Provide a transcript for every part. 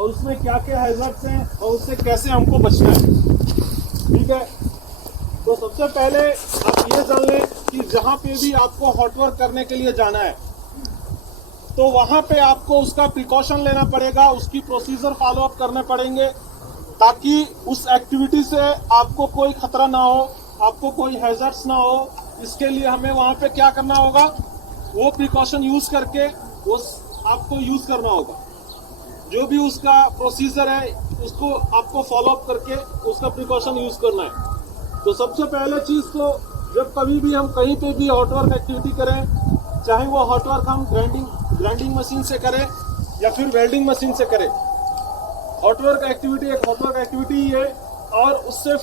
और उसमें क्या क्या हैजर्ड्स हैं और उससे कैसे हमको बचना है। ठीक है, तो सबसे पहले आप ये जान लें कि जहां पे भी आपको हॉट वर्क करने के लिए जाना है तो वहां पे आपको उसका प्रिकॉशन लेना पड़ेगा, उसकी प्रोसीजर फॉलो अप करने पड़ेंगे ताकि उस एक्टिविटी से आपको कोई खतरा ना हो, आपको कोई हैजर्ड्स ना हो। इसके लिए हमें वहां पे क्या करना होगा, वो प्रिकॉशन यूज करके उस आपको यूज करना होगा। जो भी उसका प्रोसीजर है उसको आपको फॉलो अप करके उसका प्रिकॉशन यूज करना है। तो सबसे पहले चीज तो जब कभी भी हम कहीं पे भी हॉट वर्क एक्टिविटी करें, चाहे वो हॉट वर्क हम ग्राइंडिंग मशीन से करें या फिर वेल्डिंग मशीन से करें, हॉट वर्क एक्टिविटी एक हॉट वर्क एक्टिविटी ही है। और उससे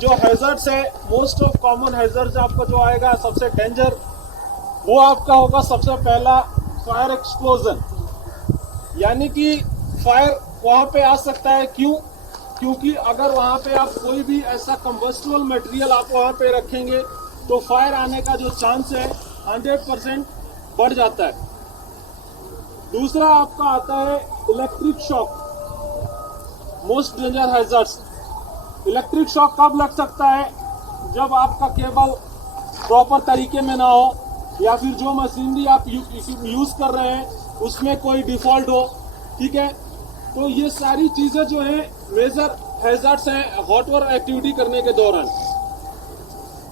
जो हैजर्ड्स है, मोस्ट ऑफ कॉमन हैजर्ड्स आपका जो आएगा सबसे डेंजर, वो आपका होगा सबसे पहला फायर एक्सप्लोजन। यानी कि फायर वहां पे आ सकता है, क्योंकि अगर वहां पे आप कोई भी ऐसा कंबस्टिबल मटेरियल आप वहां पे रखेंगे तो फायर आने का जो चांस है 100% बढ़ जाता है। दूसरा आपका आता है electric shock, most danger hazards. Electric shock कब लग सकता है, जब आपका केबल प्रॉपर तरीके में ना हो या फिर जो मशीनरी आप यूज कर रहे हैं उसमें कोई डिफॉल्ट हो। ठीक है, तो ये सारी चीजें जो है मेजर हैजर्ड्स हैं हॉट वर्क एक्टिविटी करने के दौरान।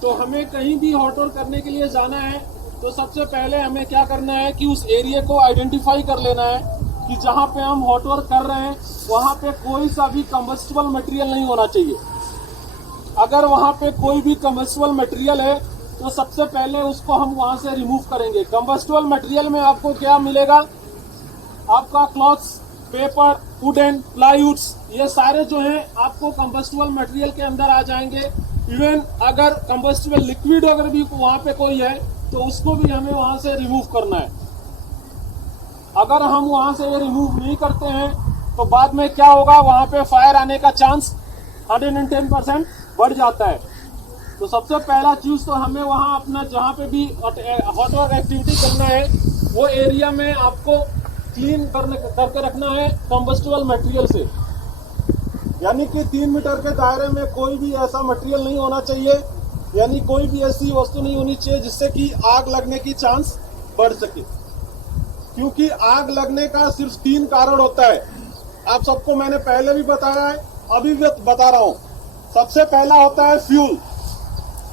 तो हमें कहीं भी हॉट वर्क करने के लिए जाना है तो सबसे पहले हमें क्या करना है कि उस एरिया को आइडेंटिफाई कर लेना है कि जहां पे हम हॉट वर्क कर रहे हैं वहां पे कोई सा भी कंबस्टिबल मटेरियल नहीं होना चाहिए। अगर वहां पे कोई भी कंबस्टिबल मटेरियल है तो सबसे पहले उसको हम वहां से रिमूव करेंगे। कंबस्टिबल मटेरियल में आपको क्या मिलेगा, आपका क्लॉथ्स, पेपर, वुडन, प्लाईवुड्स, ये सारे जो हैं आपको कंबस्टिबल मटेरियल के अंदर आ जाएंगे। इवन अगर कंबस्टिबल लिक्विड अगर भी वहां पे कोई है तो उसको भी हमें वहां से रिमूव करना है। अगर हम वहां से ये रिमूव नहीं करते हैं तो बाद में क्या होगा, वहां पे फायर आने का चांस 110% बढ़ जाता है। तो सबसे पहला चीज तो हमें वहां अपना जहां पे भी हॉट वर्क एक्टिविटी करना है वो एरिया में आपको क्लीन करके रखना है कंबस्टिबल मटेरियल से। यानी कि 3 मीटर के दायरे में कोई भी ऐसा मटेरियल नहीं होना चाहिए, यानी कोई भी ऐसी वस्तु नहीं होनी चाहिए जिससे कि आग लगने की चांस बढ़ सके। क्योंकि आग लगने का सिर्फ 3 कारण होता है। आप सबको मैंने पहले भी बताया है, अभी भी बता रहा हूं। सबसे पहला होता है फ्यूल,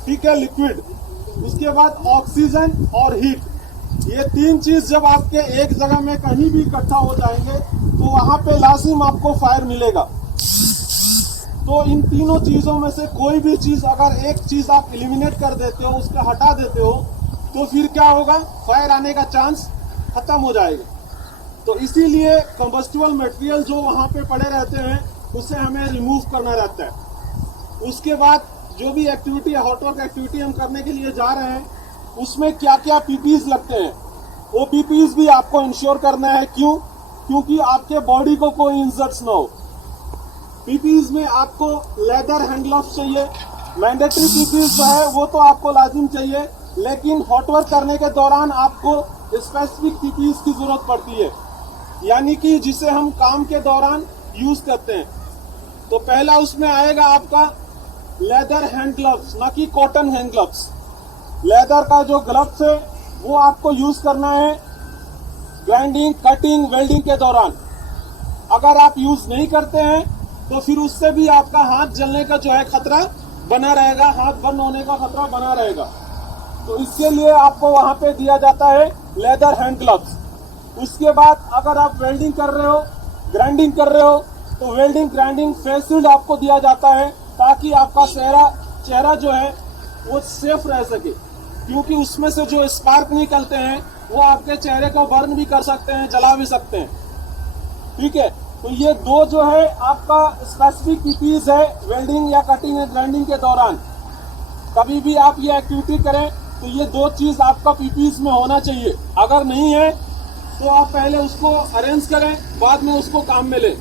ठीक है, लिक्विड। उसके बाद ऑक्सीजन और हीट। ये 3 चीज जब आपके एक जगह में कहीं भी इकट्ठा हो जाएंगे तो वहां पे लाजिम आपको फायर मिलेगा। तो इन तीनों चीजों में से कोई भी चीज अगर एक चीज आप एलिमिनेट कर देते हो, उसका हटा देते हो, तो फिर क्या होगा, फायर आने का चांस खत्म हो जाएगा। तो इसीलिए कंबस्टिबल मटेरियल जो वहां पे पड़े रहते हैं उसे हमें रिमूव करना रहता है। उसके बाद जो भी एक्टिविटी, हॉट वर्क एक्टिविटी हम करने के लिए जा रहे हैं उसमें क्या क्या पीपीज लगते हैं, वो पीपीज भी आपको इंश्योर करना है। क्योंकि आपके बॉडी को कोई इंजर्स ना हो। पीपीज में आपको लेदर हैंड ग्लव्स चाहिए। मैंडेटरी पीपीज जो है वो तो आपको लाजिम चाहिए, लेकिन हॉट वर्क करने के दौरान आपको स्पेसिफिक पीपीज की जरूरत पड़ती है, यानी कि जिसे हम काम के दौरान यूज करते हैं। तो पहला उसमें आएगा आपका लेदर हैंड ग्लव्स, ना कि कॉटन हैंड ग्लव्स। लेदर का जो ग्लव्स है वो आपको यूज करना है ग्राइंडिंग, कटिंग, वेल्डिंग के दौरान। अगर आप यूज नहीं करते हैं तो फिर उससे भी आपका हाथ जलने का जो है खतरा बना रहेगा, हाथ बर्न होने का खतरा बना रहेगा। तो इसके लिए आपको वहां पे दिया जाता है लेदर हैंड ग्लव्स। उसके बाद अगर आप वेल्डिंग कर रहे हो, ग्राइंडिंग कर रहे हो, तो वेल्डिंग, ग्राइंडिंग फेस शील्ड आपको दिया जाता है ताकि आपका चेहरा जो है वो सेफ रह सके। क्योंकि उसमें से जो स्पार्क निकलते हैं वो आपके चेहरे को बर्न भी कर सकते हैं, जला भी सकते हैं। ठीक है, तो ये 2 जो है आपका स्पेसिफिक पीपीज है वेल्डिंग या कटिंग या ग्राइंडिंग के दौरान। कभी भी आप ये एक्टिविटी करें तो ये 2 चीज आपका पीपीज में होना चाहिए। अगर नहीं है तो आप पहले उसको अरेंज करें, बाद में उसको काम में लें।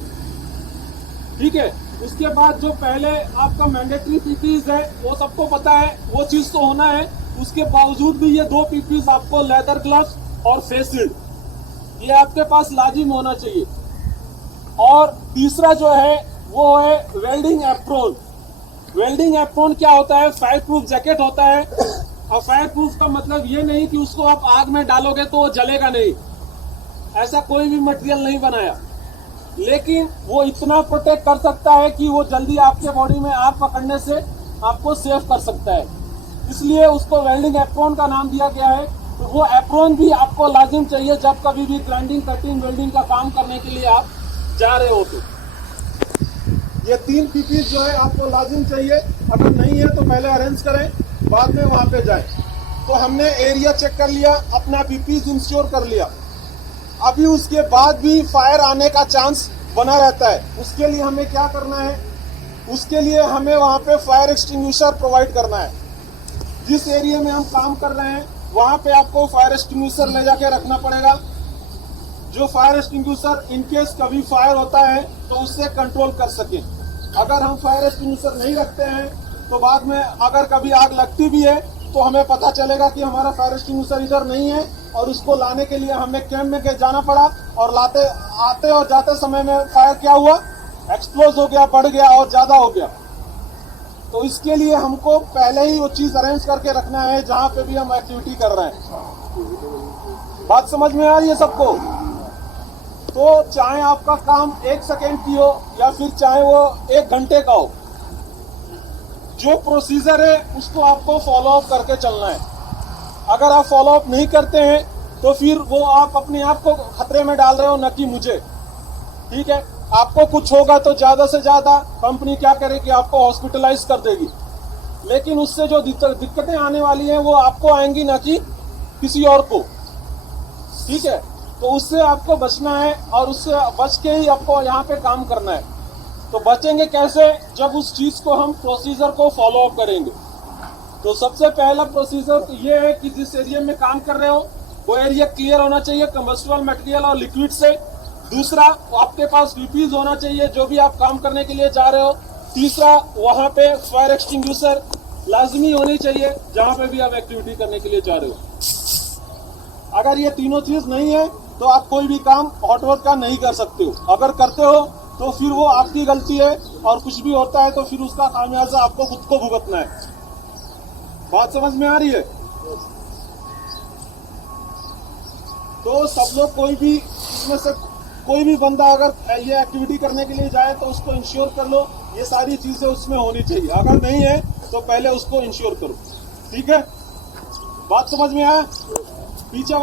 ठीक है, उसके बाद जो पहले आपका मैंडेटरी पीपीज है वो सबको पता है, वो चीज तो होना है। उसके बावजूद भी ये 2 पीपीज आपको लेदर ग्लव्स और फेस शील्ड, ये आपके पास लाजिम होना चाहिए। और तीसरा जो है वो है वेल्डिंग एप्रोन। वेल्डिंग एप्रोन क्या होता है? फायर प्रूफ जैकेट होता है। और फायर प्रूफ का मतलब ये नहीं कि उसको आप आग में डालोगे तो वो जलेगा नहीं, ऐसा कोई भी मटेरियल नहीं बनाया, लेकिन वो इतना प्रोटेक्ट कर सकता है कि वो जल्दी आपके बॉडी में आग पकड़ने से आपको सेव कर सकता है, इसलिए उसको वेल्डिंग एप्रोन का नाम दिया गया है। तो वो एप्रोन भी आपको लाजिम चाहिए जब कभी भी ग्राइंडिंग, कटिंग, वेल्डिंग का काम करने के लिए आप जा रहे हो। तो ये 3 पीपीज जो है आपको लाजिम चाहिए। अगर नहीं है तो पहले अरेंज करें, बाद में वहां पे जाएं। तो हमने एरिया चेक कर लिया, अपना पीपीज इंश्योर कर लिया। अभी उसके बाद भी फायर आने का चांस बना रहता है। उसके लिए हमें क्या करना है? उसके लिए हमें वहां पे फायर एक्सटिंग्विशर प्रोवाइड करना है। जिस एरिया में हम काम कर रहे हैं वहां पे आपको फायर एक्सटिंग्विशर ले जाके रखना पड़ेगा, जो फायर एक्सटिंग्विशर इनकेस कभी फायर होता है तो उससे कंट्रोल कर सके। अगर हम फायर एक्सटिंग्विशर नहीं रखते हैं तो बाद में अगर कभी आग लगती भी है तो हमें पता चलेगा कि हमारा फायर एक्सटिंग्विशर इधर नहीं है, और उसको लाने के लिए हमें कैंप में जाना पड़ा, और आते और जाते समय में फायर क्या हुआ? एक्सप्लोज हो गया, बढ़ गया और ज्यादा हो गया। तो इसके लिए हमको पहले ही वो चीज अरेंज करके रखना है जहां पे भी हम एक्टिविटी कर रहे हैं। बात समझ में आ रही है सबको? तो चाहे आपका काम 1 सेकेंड की हो या फिर चाहे वो 1 घंटे का हो, जो प्रोसीजर है उसको आपको फॉलो अप करके चलना है। अगर आप फॉलो अप नहीं करते हैं तो फिर वो आप अपने आप को खतरे में डाल रहे हो, न कि मुझे। ठीक है, आपको कुछ होगा तो ज्यादा से ज्यादा कंपनी क्या करेगी? आपको हॉस्पिटलाइज कर देगी, लेकिन उससे जो दिक्कतें आने वाली हैं वो आपको आएंगी, ना कि किसी और को। ठीक है, तो उससे आपको बचना है और उससे बच के ही आपको यहाँ पे काम करना है। तो बचेंगे कैसे? जब उस चीज को हम प्रोसीजर को फॉलो अप करेंगे। तो सबसे पहला प्रोसीजर तो ये है कि जिस एरिया में काम कर रहे हो वो एरिया क्लियर होना चाहिए कंबस्टिबल मटेरियल और लिक्विड से। दूसरा, आपके पास पीपीज होना चाहिए जो भी आप काम करने के लिए जा रहे हो। तीसरा, वहां पे फायर एक्सटिंग्विशर लाजमी होनी चाहिए जहां पे भी आप एक्टिविटी करने के लिए जा रहे हो। अगर ये तीनों चीज नहीं है तो आप कोई भी काम हॉटवर्क का नहीं कर सकते हो। अगर करते हो तो फिर वो आपकी गलती है, और कुछ भी होता है तो फिर उसका खामियाजा आपको खुद को भुगतना है। बात समझ में आ रही है? तो सब लोग, कोई भी इसमें से कोई भी बंदा अगर ये एक्टिविटी करने के लिए जाए तो उसको इंश्योर कर लो ये सारी चीजें उसमें होनी चाहिए। अगर नहीं है तो पहले उसको इंश्योर करो। ठीक है, बात समझ में आया? पीछे